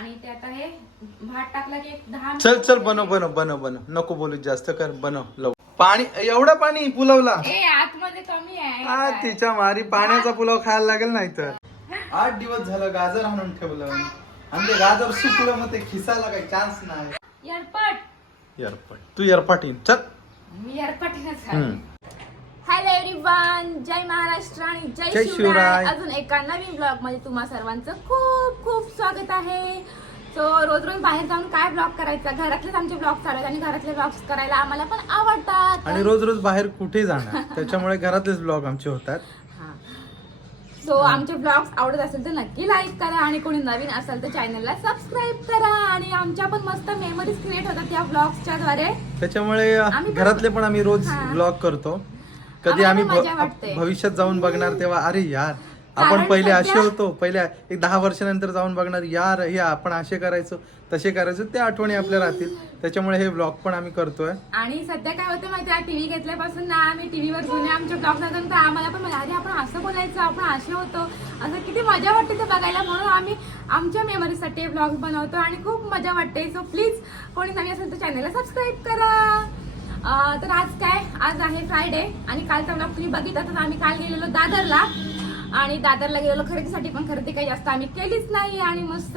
आणि ते आता हे भात टाकला की एक दहा चल चल बनव बनव बनव बनव. नको बोलू जास्त कर बनव लव. पाणी एवढं पाणी पुलावला? ए आतमध्ये कमी आहे हा? तिच्या मारी पाण्याचा पुलाव खायला लागेल नाही तर. आठ दिवस झालं गाजर आणून ठेवलं. आणि ते गाजर सुकलं मग ते खिसायला काही चान्स नाही. एअरपट तू एअरपट येईन चल. मी एअरपटीनच हम्म. हॅलो एव्हरीवन जय महाराष्ट्र आणि जय जय शिवराय. शिवराय. अजून एका नवीन ब्लॉगमध्ये तुम्हा सर्वांचं खूप खूप स्वागत आहे. सो रोज रोज बाहेर जाऊन काय ब्लॉग करायचा? घरातलेच आमचे ब्लॉग चालू आहेत आणि घरातले ब्लॉग्स करायला आम्हाला पण आवडतात. आणि रोज रोज बाहेर कुठे जाणार? त्याच्यामुळे घरातलेच ब्लॉग आमचे होतात. सो आमचे ब्लॉग्स आवडत असेल तर नक्की लाईक करा आणि कोणी नवीन असेल तर चॅनलला सबस्क्राईब करा. आणि आमच्या पण मस्त मेमरीज क्रिएट होतात या ब्लॉग्सच्या द्वारे. त्याच्यामुळे पण- घरातले पण आम्ही रोज हा. ब्लॉग करतो. कधी आम्ही मजा वाटते. भविष्यात जाऊन बघणार तेव्हा अरे यार आपण कारण पहिले असे सध्या- होतो पहिले एक दहा वर्षानंतर जाऊन बघणार यार हे आपण असे करायचो तसे करायचो ते आठवणी आपल्या राहतील. त्याच्यामुळे हे ब्लॉग पण आम्ही करतोय. आणि सध्या काय होतं माहिती आहे टीव्ही घेतल्यापासून ना आम्ही टीव्हीवर जुने आमचे ब्लॉग नंतर तर आम्हाला पण म्हणजे अरे आपण असं बोलायचं आपण असे होतो. असं किती मजा वाटते ते बघायला म्हणून आम्ही आमच्या मेमरीसाठी ब्लॉग बनवतो आणि खूप मजा वाटते. सो प्लीज कोणी नवीन असेल तर चॅनलला सबस्क्राईब करा. तर आज काय? आज आहे फ्रायडे आणि कालचा ब्लॉग तुम्ही बघितला तर आम्ही काल गेलेलो दादरला. आणि दादरला गेलेलो खरेदीसाठी पण खरेदी काही जास्त आम्ही केलीच नाही आणि मस्त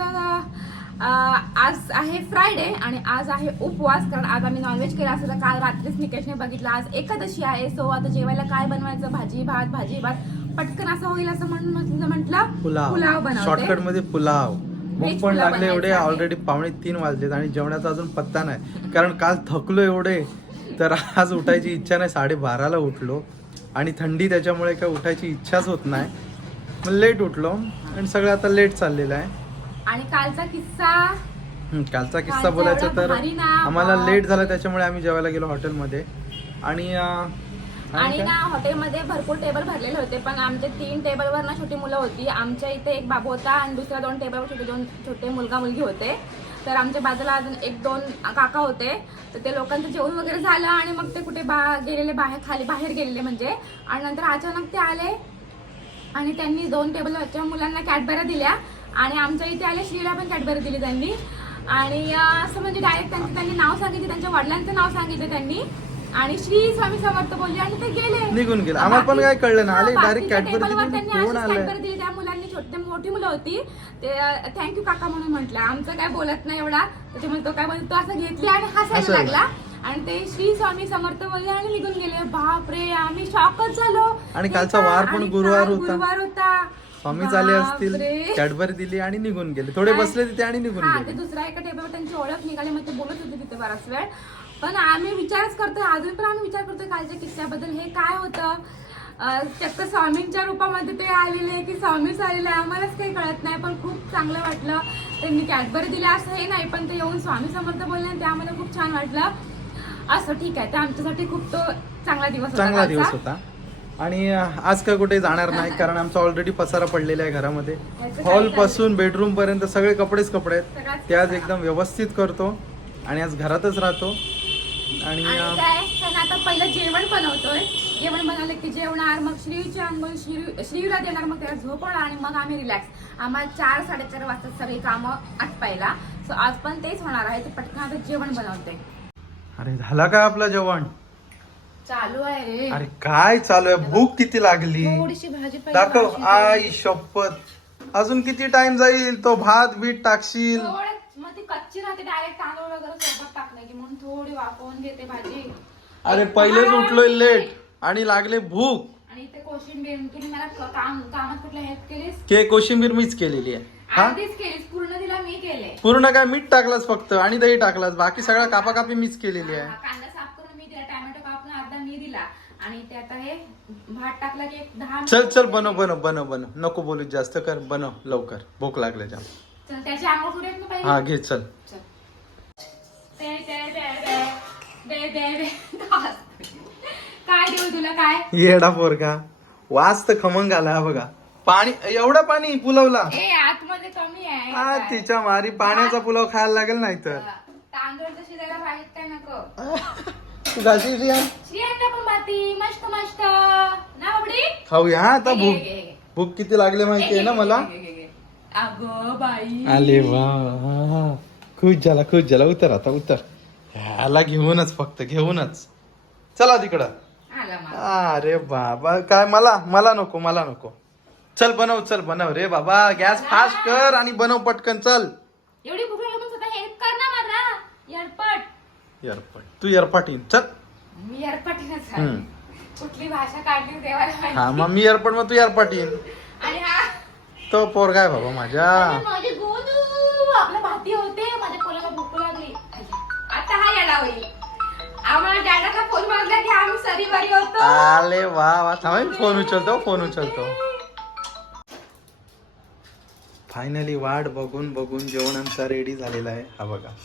आज आहे फ्रायडे आणि आज आहे उपवास कारण आज आम्ही नॉनव्हेज केलं असं तर काल रात्रीच निकेशने बघितलं आज एकादशी आहे. सो आता जेवायला काय बनवायचं? भाजी भात भाजी भात. पटकन असं होईल असं म्हणून म्हटलं म्हटलं पुलाव. पुलाव शॉर्टकटमध्ये पुलाव. भूक पण लागले एवढे. ऑलरेडी पावणे तीन वाजलेत आणि जेवणाचा अजून पत्ता नाही. कारण काल थकलो एवढे. तर आज उठायची इच्छा नाही. साडेबाराला उठलो. आणि थंडी त्याच्यामुळे काय उठायची इच्छाच होत नाही. मग लेट उठलो. आणि सगळं आता लेट चाललेलं आहे. आणि कालचा किस्सा? हम्म, कालचा किस्सा कालचा बोलायचा एवढा तर भारी ना, आम्हाला बाप. लेट झाला त्याच्यामुळे आम्ही जेवायला गेलो हॉटेलमध्ये. आणि अं, आणि आणि काय? ना हॉटेलमध्ये भरपूर टेबल भरलेले होते. पण आमचे तीन टेबलवर ना छोटी मुलं होती. आमच्या इथे एक बाबू होता आणि दुसऱ्या दोन टेबलवर छोटे दोन छोटे मुलगा मुलगी होते. तर आमच्या बाजूला अजून एक दोन काका होते. तर ते लोकांचं जेवण वगैरे झालं आणि मग ते कुठे बा गेलेले बाहेर खाली बाहेर गेलेले म्हणजे. आणि नंतर अचानक ते आले आणि त्यांनी दोन टेबलवरच्या मुलांना कॅडबऱ्या दिल्या आणि आमच्या इथे आले श्रीला पण कॅडबरी दिली त्यांनी. आणि असं म्हणजे डायरेक्ट त्यांचं त्यांनी नाव सांगितलं त्यांच्या वडिलांचं नाव सांगितलं त्यांनी. आणि श्री स्वामी समर्थ बोलले आणि ते गेले निघून गेले. आम्हाला पण काय कळलं नाही. आले दिली. त्यांनी कोण दिली त्या मुलांनी छोटे मोठी मुलं होती ते थँक्यू काका म्हणून म्हटलं आमचं काय बोलत नाही एवढा त्याच्यामुळे तो काय बोलतो तो असं घेतली आणि हसायला. लागला आणि ते श्री स्वामी समर्थ बोलले आणि निघून गेले बाप रे आम्ही शॉकच झालो आणि कालचा? वार पण गुरुवार होता. गुरुवार होता स्वामी झाले असतील बापरे. कॅडबरी दिली आणि निघून गेले थोडे? बसले तिथे आणि निघून गेले दुसऱ्या एका टेबलवर त्यांची ओळख निघाली मग ते बोलत होते तिथे बराच वेळ पण आम्ही विचारच करतोय अजून पण आम्ही विचार करतोय कालच्या किस्स्याबद्दल. हे काय होतं? चक्क स्वामींच्या रूपामध्ये ते आलेले की स्वामीच आलेले. आम्हालाच काही कळत नाही पण खूप चांगलं वाटलं. त्यांनी कॅडबरी दिल्या असं हे नाही पण ते येऊन स्वामी समर्थ बोलले आणि ते आम्हाला खूप छान वाटलं. असं ठीक आहे ते आमच्यासाठी खूप तो चांगला दिवस चांगला. दिवस होता. आणि आज काय कुठे जाणार नाही कारण आमचा ऑलरेडी पसारा पडलेला आहे घरामध्ये. हॉलपासून बेडरूम पर्यंत सगळे कपडेच कपडे आहेत. ते आज. एकदम व्यवस्थित करतो आणि आज घरातच राहतो. आणि काय? आता पहिलं जेवण बनवतोय. जेवण बनवलं की जेवणार मग श्रीची अंघोळ श्री श्रीला देणार मग त्याला झोपवणार आणि मग आम्ही रिलॅक्स आम्हाला चार साडेचार वाजता सगळी कामं आटपायला. सो आज पण तेच होणार आहे. ते पटकन आता जेवण बनवते. अरे झाला काय आपलं जेवण? चालू आहे रे. अरे काय चालू आहे? भूक किती लागली? थोडीशी भाजी पाहिजे, दाखव. भाजी आई शपथ. अजून किती टाइम जाईल? तो भात बीट टाकशील. थोडं- मग ती कच्ची राहते डायरेक्ट तांदूळ वगैरे सोबत टाकलं की म्हणून थोडी वाफवून घेते भाजी. अरे पहिलेच उठलोय लेट आणि लागले भूक. आणि ते कोशिंबीर तुम्ही मला क- काम कामात कुठल्या हेल्प केलीस? के कोशिंबीर मीच केलेली आहे. हा? केलीस पूर्ण तिला मी केले. पूर्ण काय मीठ टाकलंस फक्त आणि दही टाकलास बाकी सगळं कापाकापी मीच केलेली आहे. कांदा साफ करून मी दिला टोमॅटो कापून अर्धा मी दिला. आणि ते आता हे भात टाकला की एक दहा चल चल बनव बनव बनव बनव. नको बोलू जास्त कर बनव लवकर. भूक लागले जाम चल त्याची आंघोळ करूयात ना पहिले? हा घे चल. दे. काय देऊ तुला काय? येडा पोरका वास तर खमंग आला बघा. पाणी एवढं पाणी पुलावला. ए आतमध्ये कमी आहे हा काय? तिच्या मारी पाण्याचा पुलाव खायला लागेल नाही तर हा, तांदूळ तर शिजायला पाहिजेत काय नको? तू घालशील रिया? श्रीयंका पण बाती मस्त मस्त. ना बाबडी? खाऊया हा आता भूक. भूक किती लागले माहिती आहे ना मला. अगं बाई. आले वा खुश झाला खुश झाला. उतर आता उतर. ह्याला घेऊनच फक्त घेऊनच. चला तिकडं. आला अरे बाबा काय मला मला नको मला नको. चल बनव चल बनव रे बाबा. गॅस फास्ट कर आणि बनव पटकन चल. एवढी भूक लागली पण स्वतः हेल्प कर ना मला. एअरपट. एअरपट. तू एअरपट येईन. चल. मी एअरपटीनच हम्म. कुठली भाषा काढली देवाला माहिती. हा मग मी एअरपट मग तू एअरपट येईन. आणि हा तो पोरगा आहे बाबा माझ्या. अरे माझे गोदू आपल्या भाती होते माझ्या पोराला भूक लागली. आता हा येडा होईल. आम्हाला डॅडाचा फोन मारला की आम्ही सरी बरी होतो. आले वा वा थांबा फोन उचलतो फोन उचलतो. फायनली वाट बघून बघून जेवण आमचा रेडी झालेला आहे. हा बघा.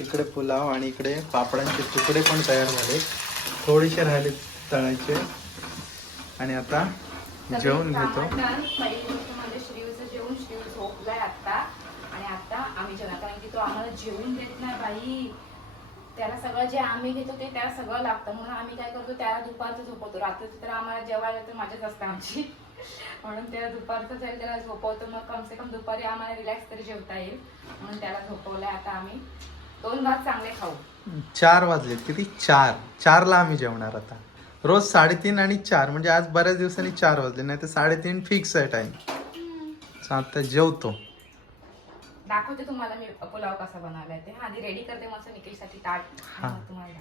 इकडे पुलाव आणि इकडे पापडांचे तुकडे पण तयार झाले. थोडेसे राहिले तळायचे. आणि आता जेवण घेतो. पहिली शिव झोपलाय आत्ता. आणि आता आम्ही जेवणार. कारण की तो आम्हाला जेवून देत नाही बाई. त्याला सगळं जे आम्ही घेतो ते त्याला सगळं लागतं. म्हणून आम्ही काय करतो त्याला दुपारचं झोपवतो. रात्रीचं तर आम्हाला जेवायला तर मजाच असते आमची. म्हणून त्याला दुपारचं जरी त्याला झोपवतो मग कमसे कम दुपारी आम्हाला रिलॅक्स तरी जेवता येईल. म्हणून त्याला झोपवलंय आता आम्ही. दोन भात चांगले खाऊ. चार वाजले किती? चार. चारला आम्ही जेवणार आता. रोज साडेतीन आणि चार. म्हणजे आज बऱ्याच दिवसांनी चार वाजले नाही तर साडेतीन फिक्स आहे टाइम आता जेवतो. दाखवते तुम्हाला मी पुलाव कसा बनवलाय ते. हा आधी रेडी करते मस्त निकेशसाठी ताट. हा. तुम्हाला.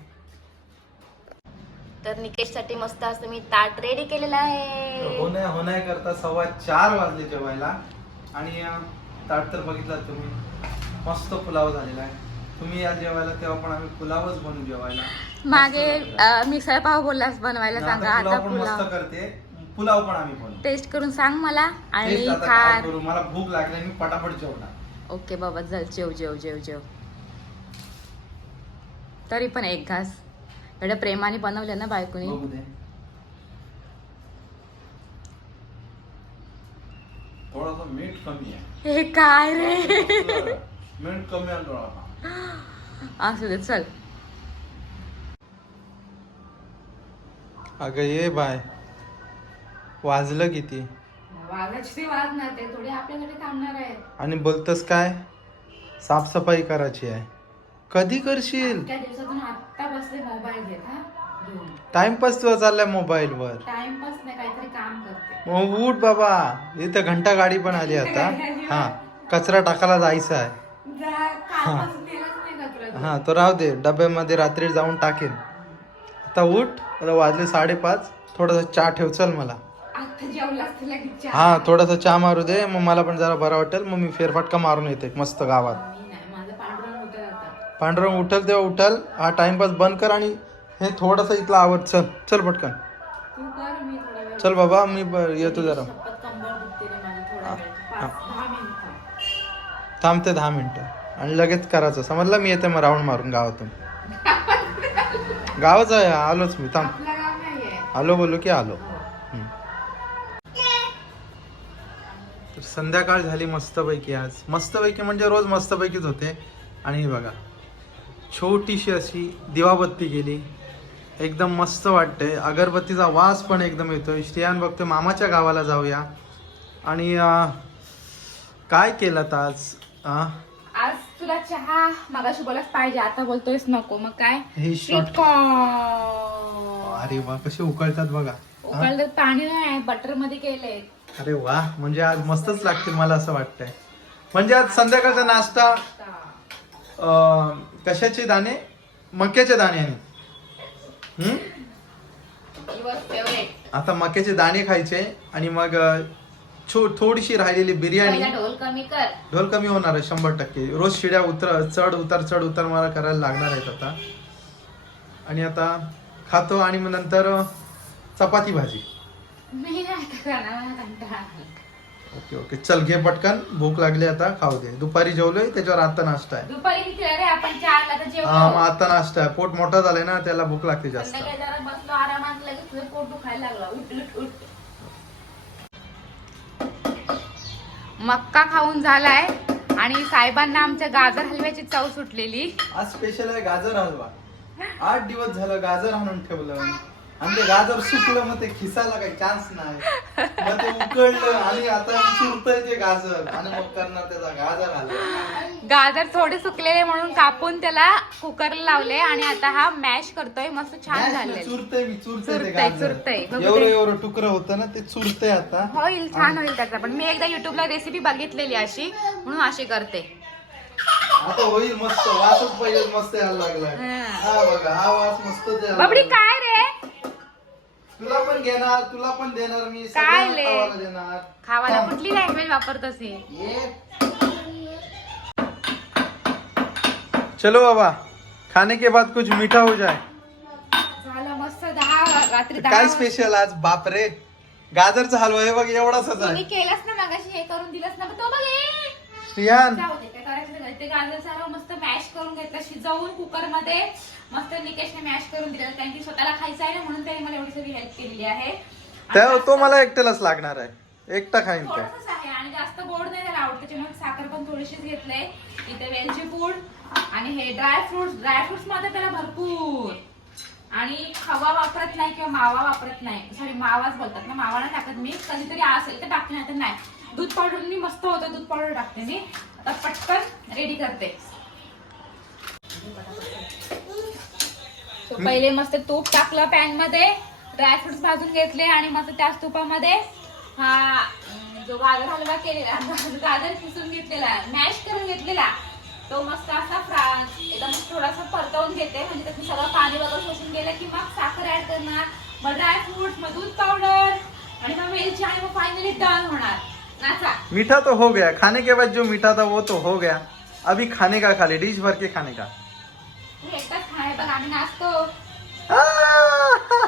तर निकेशसाठी मस्त असं मी ताट रेडी केलेलं आहे. होण्या होण्या करता सव्वा चार वाजले जेवायला. आणि ताट तर बघितलं तुम्ही. मस्त पुलाव झालेला आहे. तुम्ही या जेवायला तेव्हा पण आम्ही पुलावच बनवू जेवायला. मागे मिसळ पाव बोललास बनवायला सांगा आता पुलाव पण मस्त करते. पुलाव पण आम्ही बनवू टेस्ट करून सांग मला आणि तेच आता काय खा करू? मला भूक लागली मी पटापट जेवणार. ओके बाबा चल जेव जेव जेव जेव. तरी पण एक घास. एवढ्या प्रेमाने बनवलं ना बायकोनी? बघू दे. थोडासा मीठ कमी आहे. हे काय रे? मीठ कमी आहे थोडासा. असू दे चल. अगं ये बाय. वाजलं किती? वाजायची वाजणार ते थोडे आपल्याकडे थांबणार आहेत. आणि बोलतस काय? साफसफाई करायची आहे. कधी करशील? त्या दिवसातून आत्ता बसले मोबाईल घेत हा घेऊन. टाइमपास तुझा चाललाय मोबाईलवर. टाइमपास नाही काहीतरी काम करते. मग उठ बाबा इथं घंटा गाडी पण आली आता. हा कचरा टाकायला जायचं आहे. जा, कालपासून नेलंच नाही कचरा हा तो राहू दे डब्यामध्ये रात्री जाऊन टाकेन. आता उठ आता वाजले साडेपाच थोडासा चहा ठेव चल मला. हा थोडासा चहा मारू दे मग मला पण जरा बरं वाटेल मग मी फेरफटका मारून येते मस्त गावात. पांढरं उठल तेव्हा उठल हा टाइमपास बंद कर आणि हे थोडंसं इथलं आवड चल चल पटकन. चल बाबा मी येतो जरा. थांबते दहा मिनिटं. आणि लगेच करायचं. समजलं? मी येते मग राऊंड मारून गावातून. गावच आहे आलोच मी. थांब. आलो बोललो की आलो? संध्याकाळ झाली मस्तपैकी आज. मस्तपैकी म्हणजे रोज मस्तपैकीच होते. आणि हे बघा छोटीशी अशी दिवाबत्ती गेली एकदम मस्त वाटते. अगरबत्तीचा वास पण एकदम येतोय. श्रियान बघतोय मामाच्या गावाला जाऊया. आणि काय केलं आज? आज तुला चहा मगाशी बोलाच पाहिजे आता बोलतोयस नको. मग काय? हे स्वीटकॉर्न अरे वा कसे उकळतात बघा? उकळलं पाणी नाही बटरमध्ये केलंय. अरे वा म्हणजे आज मस्तच लागतील मला असं वाटतंय. म्हणजे आज संध्याकाळचा नाश्ता अं, कशाचे दाणे? मक्याचे दाणे आहे हम्म? युअर फेवरेट आता मक्याचे दाणे खायचे आणि मग अं, छो थोडीशी राहिलेली बिर्याणी. पहिला ढोल कमी कर. ढोल कमी होणार आहे शंभर टक्के. रोज शिड्या उतर चढ उतार चढ उतार मला करायला लागणार आहेत आता. आणि आता खातो आणि मग नंतर अं, चपाती भाजी. मी नाही आता करणार मला कंटाळा आला. Okay okay. चल घे पटकन. भूक लागली आता खाऊ दे. दुपारी जेवलोय त्याच्यावर आता नाश्ता आहे. दुपारी किती रे आपण चारला तर हा मग जेवलो आता नाश्ता आहे. पोट मोठं झालंय ना त्याला भूक लागते जास्त. संध्याकाळी जरा बसलो आरामात लगेच तुझं पोट दुखायला लागला. उठ उठ उठ. मक्का खाऊन झालाय आणि साहेबांना आमच्या गाजर हलव्याची चव सुटलेली. आज स्पेशल आहे गाजर हलवा. आठ दिवस झालं गाजर आणून ठेवलं. आणि ते गाजर सुकलं मग ते खिसायला काही चान्स नाही. मग ते उकळलं आणि आता चुरतय ते गाजर. आणि मग करणार त्याचा गाजर आला. गाजर थोडे सुकलेले म्हणून कापून त्याला कुकरला लावले आणि आता हा मॅश करतोय. मस्त छान झाले चुरतय मी चुरतय ते चुरतंय, गाजर. चुरतंय. बघू एवढं. एवढं तुकडं होतं ना ते चुरतय आता. होईल छान होईल त्याचा. पण मी एकदा युट्यूबला रेसिपी बघितलेली अशी म्हणून अशी करते. आता होईल मस्त. वासच पहिले मस्त यायला लागला हा. बघा हा वास मस्त बाबडी. काय तुला पण घेणार तुला पण देणार मी काय सगळ्यांना ले? खावायला देणार खावाला. कुठली लँग्वेज वापरतोस हे? ये. चलो बाबा खाने के बाद कुछ मीठा हो जाए झालं मस्त दहा रात्री दहा काय. स्पेशल आज बापरे गाजरचा हलवा हे बघ तुम्ही आहे केलंच ना मगाशी हे करून दिलंस ना तो बघ हे. श्रियान जाऊ दे काय करायचं ते गाजर सर्व मस्त मॅश करून घेतलं शिजवून कुकरमध्ये मस्त निकेशने मॅश करून दिलं. कारण की स्वतःला खायचं आहे ना म्हणून त्याने मला एवढी सगळी हेल्प केलेली आहे. त्या तो मला एकट्यालाच लागणार आहे. एकटा खाईन थोडंसंच आहे आणि जास्त गोड नाही त्याला आवडत त्याच्यामुळे साखर पण थोडीशीच घेतलंय. इथे वेलची पूड आणि हे ड्राय फ्रुट्स ड्राय फ्रुट्समध्ये त्याला भरपूर. आणि खवा वापरत नाही किंवा मावा वापरत नाही. सॉरी मावाच बोलतात ना मावा नाही टाकत मी. कधीतरी असेल तर टाकते नाही तर नाही. दूध पावडर मी मस्त होतं दूध पावडर टाकते मी. आता पटकन रेडी करते. पहिले मस्त तूप टाकलं पॅनमध्ये ड्रायफ्रुट्स भाजून घेतले आणि मस्त त्याच तुपामध्ये हा जो गाजर हलवा केलेला गाजर किसून घेतलेला मॅश करून घेतलेला तो मस्त असा फ्रा एकदम थोडासा परतवून घेते. म्हणजे त्याचं सगळं पाणी वगैरे शोषून गेलं की मग साखर ऍड करणार मग ड्रायफ्रूट मग दूध पावडर आणि मग वेलची आणि मग फायनली डन होणार. नाचा मीठा तो हो गया. खाने के बाद जो मीठा था वो तो हो गया. अभी खाने का खाली डिश भर के खाने का. तू एकटाच खाय बघ आम्ही नाचतो. आ!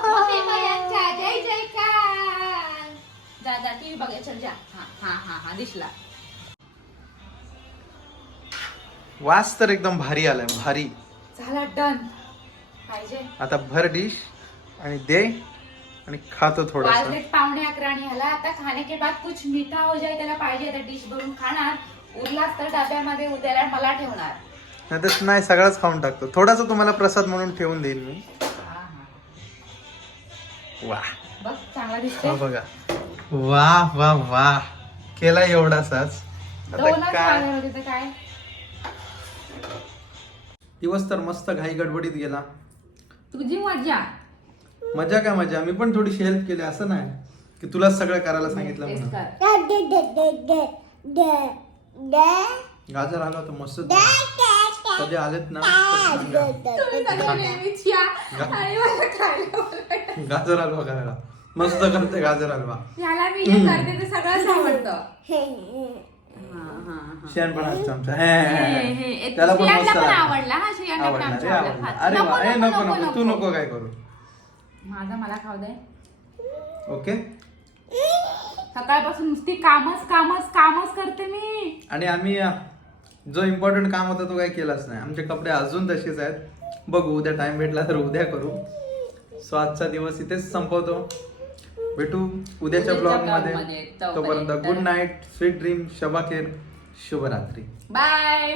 मोठे बायांच्या जय जयकार. जा जा टीव्ही बघाय चल जा. हा हा हा हा दिसला. वास तर एकदम भारी आलाय भारी. झाला डन. पाहिजे. आता भर डिश आणि दे आणि खातो वाजले पावणे अकरा आणि ह्याला आता खाने के बाद कुछ मीठा हो जाए त्याला पाहिजे डिश भरून खाणार. उरलाच तर डब्यामध्ये उद्याला मला ठेवणार. नाही तर नाही सगळंच खाऊन टाकतो. थोडासा तुम्हाला प्रसाद म्हणून ठेवून देईल मी. वा. बघ चांगला हा दिसतोय बघा. वा वा वा. केला एवढासाच आता दोनच काय? गाजर होते तर काय? दिवस तर मस्त घाई गडबडीत गेला. तुझी मजा. मजा काय मजा? मी पण थोडीशी हेल्प केली असं नाही की तुलाच सगळं करायला सांगितलं तेच म्हणून. कर. गाजर आला होता मस्त कधी आलेत ना. गाजर हलवा करायला. मस्त करते गाजर हलवा. ह्याला मी जे करते ते सगळंच आवडतं. हा, हा, हा. शेण पण असतं आमचं. त्याला पण मस्त. आवडला. अरे नको, वा ए, नको, नको तू नको. काय करू. माझा मला खाऊ दे. ओके? सकाळपासून नुसती कामच कामच कामच करते मी. आणि आम्ही जो इम्पॉर्टंट काम होता तो काही केलाच नाही. आमचे कपडे अजून तसेच आहेत. बघू उद्या टाइम भेटला तर उद्या करू. सो आजचा दिवस इथेच संपवतो. भेटू उद्याच्या ब्लॉगमध्ये तोपर्यंत. गुड नाईट स्वीट ड्रीम शबाखेर. शुभरात्री. बाय